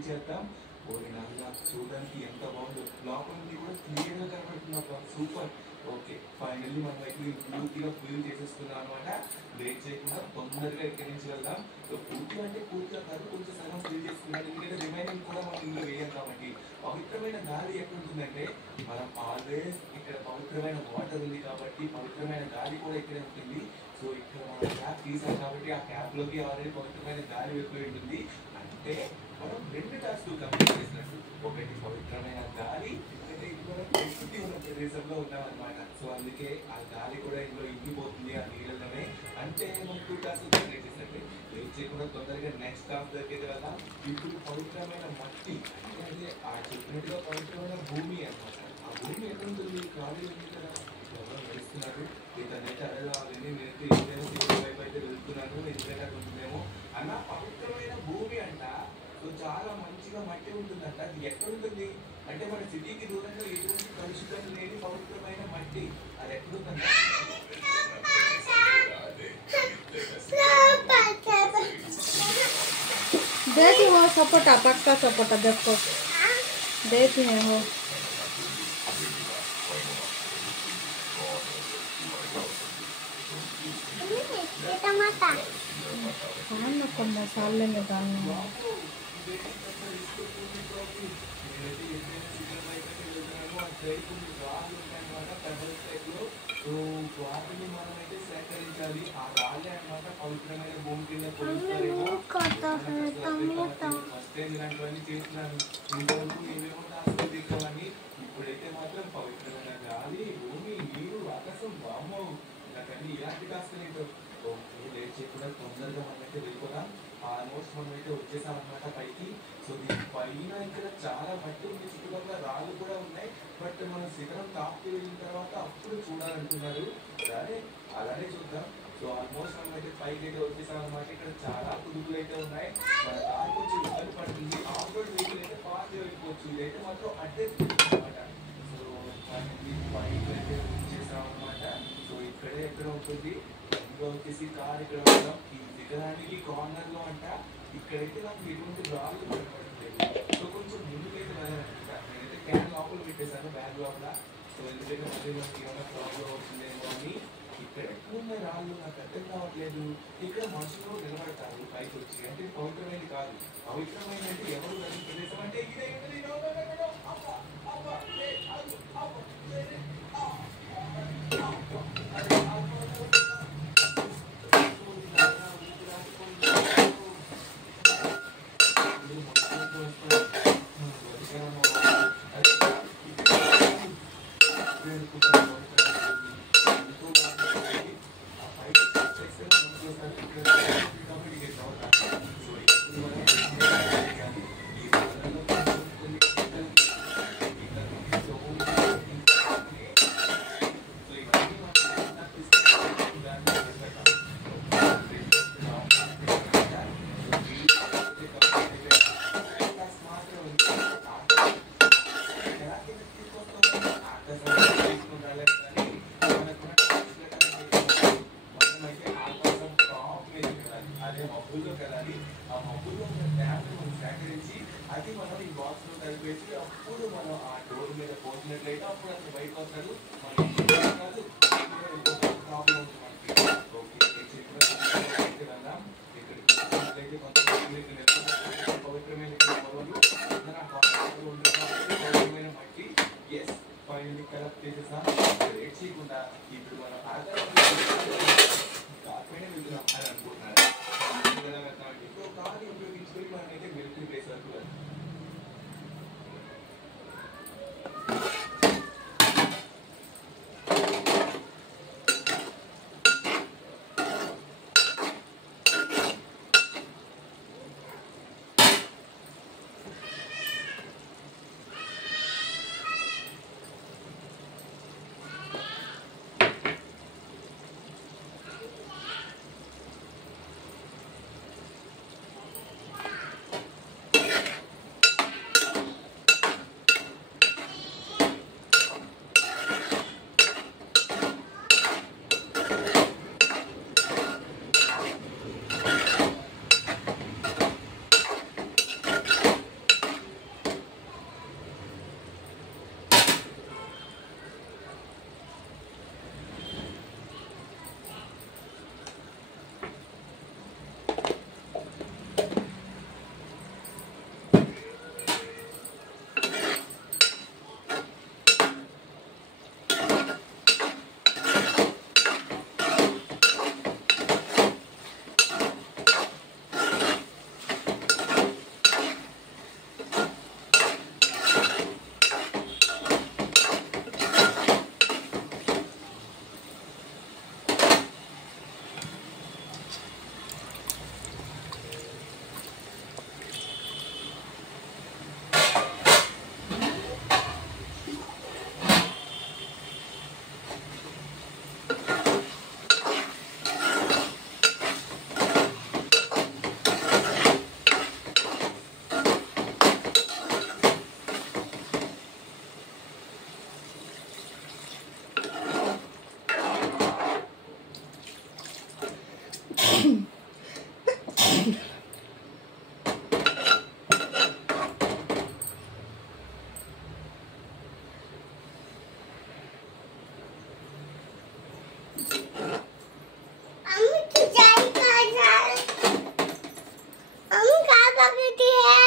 Fill చేద్దాం. ఓరి నల్ల చూడడానికి ఎంత బాగుందో, లోపల నుండి కూడా క్లియర్గా కనబడుతుంది. సూపర్. ఓకే, ఫైనల్లీ మనం అయితే పూర్తిగా ఫిల్ చేసేసుకున్నాం అనమాట. లేట్ చేయకుండా తొందరగా ఇక్కడి నుంచి వెళ్దాం. సో పూర్తిగా అంటే పూర్తిగా కాదు, కొంచెం సగం ఫిల్ చేసుకున్నాం. ఎందుకంటే రిమైనింగ్ కూడా మనం ఇందులో వేయాలి కాబట్టి. పవిత్రమైన గాలి ఎక్కడ ఉంటుందంటే మనం ఆల్వేస్ ఇక్కడ పవిత్రమైన వాటర్ ఉంది కాబట్టి పవిత్రమైన గాలి కూడా ఇక్కడే ఉంటుంది. సో ఇక్కడ మనం క్యాప్ తీసాం కాబట్టి ఆ క్యాప్ లోకి ఆల్రెడీ పవిత్రమైన గాలి వెళ్ళిపోయి ఉంటుంది. అంటే మనం 2 టాస్క్లు కంప్లీట్ చేసినట్టు. ఒకటి పవిత్రమైన గాలి, అంటే ఇది మనం ప్రకృతి ఉన్న ప్రదేశంలో ఉన్నామన్నమాట. సో అందుకే ఆ గాలి కూడా ఇందులో ఇంకిపోతుంది ఆ నీళ్ళలోనే. అంటే మనం 2 టాస్క్లు కంప్లీట్ చేసినట్టే. లేట్ చేయకుండా తొందరగా నెక్స్ట్ టాస్క్ దగ్గరికి వెళ్దాం. ఇప్పుడు పవిత్రమైన మట్టి, అంటే ఆ చెప్పినట్టుగా పవిత్రమైన భూమి అన్నమాట. ఆ భూమి ఎక్కడ ఉంటుంది? ఖాళీ ఉంది కదా, ఎవరో నడుస్తున్నారు. ఇతనైతే అడగాలని నేనైతే ఏదైనా దేవుడి వైపు అయితే వెళ్తున్నాను, ఎందుకంటే అక్కడ ఉంటుందేమో అన్న. పవిత్రమైన భూమి అంట. సో చాలా మంచిగా మట్టి ఉంటుందంట. అది ఎక్కడ ఉంటుంది అంటే మన సిటీకి దూరంగా ఎటువంటి కలుషితం లేని పవిత్రమైన మట్టి. అది ఎక్కడుందంట? देखी हो सपोटा, पक्का सपोटा देखो, देखी है हो कौन मसाले में डालना है। సో వాటిని మనమైతే సేకరించాలి. ఆ రాళ్ళే అన్నమాట పవిత్రమైన భూమి కింద కొలుస్తారేమో. ఫస్ట్ టైం ఇలాంటివన్నీ చేస్తున్నాను. ఇంతవరకు ఏమేమో టాస్క్లు తీసుకోవాలి. ఇప్పుడైతే మాత్రం పవిత్రమైన గాలి, భూమి, నీరు, ఆకాశం, వామో నాకన్నీ ఇలాంటి టాస్క్లు ఏంటో. ఓకే, లేట్ చేయకుండా తొందరగా మనమైతే వెళ్ళిపోదాం. ఆల్మోస్ట్ మనమైతే వచ్చేసామన్నమాట పైకి. సో దీని పైన ఇక్కడ చాలా మట్టి ఉంది, చుట్టుపక్కల రాళ్ళు కూడా ఉన్నాయి. బట్ మనం శిఖరం టాప్కి వెళ్ళిన తర్వాత అప్పుడు చూడాలంటున్నారు. సరే, అలానే చూద్దాం. సో ఆల్మోస్ట్ మనమైతే పైకి అయితే వచ్చేసామన్నమాట. ఇక్కడ చాలా కుదుపులు అయితే ఉన్నాయి. మన కారు కొంచెం ఇబ్బంది పడుతుంది. ఆఫ్ రోడ్ వెహికల్ అయితే ఫాస్ట్ వెళ్ళిపోవచ్చు, ఇదైతే మాత్రం అడ్జస్ట్ అనమాట. సో పైకి అయితే వచ్చేసామన్నమాట. సో ఇక్కడే ఎక్కడ ఉంటుంది ఇంకా వచ్చేసి కార్ ఇక్కడ ఉంటాం. ఈ శిఖరానికి కార్నర్ లో అంట. ఇక్కడైతే నాకు ఎటువంటి రాళ్ళు కనపడట్లేదు. సో కొంచెం ముందుకైతే వెళ్ళాలంట. నేనైతే క్యాన్ లోపల పెట్టేశాను, బ్యాగ్ లోపల. సో ఎందుకంటే మళ్ళీ మనకి ఏమైనా ప్రాబ్లం అవుతుందేమో అని. ఇక్కడ ఎక్కువ ఉన్న రాళ్ళు నాకు అర్థం కావట్లేదు. ఇక్కడ మనుషులు నిలబడతారు పైకి వచ్చి. అంటే పవిత్రమైనది కాదు. పవిత్రమైన అంటే ఎవరు వెళ్ళిన ప్రదేశం అంటే ఇదే. అది మనం ఈ బాక్స్ లో కలిపేసి అప్పుడు మనం ఆ డోర్ మీద పోసినట్లయితే అప్పుడు అసలు బయటకు వస్తాడు. కాదు ప్రాబ్లం ఉంది మనకి. ఓకే, వెళ్దాం. ఇక్కడికి పవిత్రమైన పవిత్రమైన మట్టి. ఎస్, ఫైనల్లీ కలెక్ట్ చేసేసాం. లేట్ చేయకుండా ఇప్పుడు మనం కార్పైన వెళ్తున్నాం అని అనుకుంటున్నారు. ఇంకో కార్ ఉపయోగించుకొని మనమైతే మిలిటరీ ప్లేస్ వరకు వెళ్తాం. पकड़ती है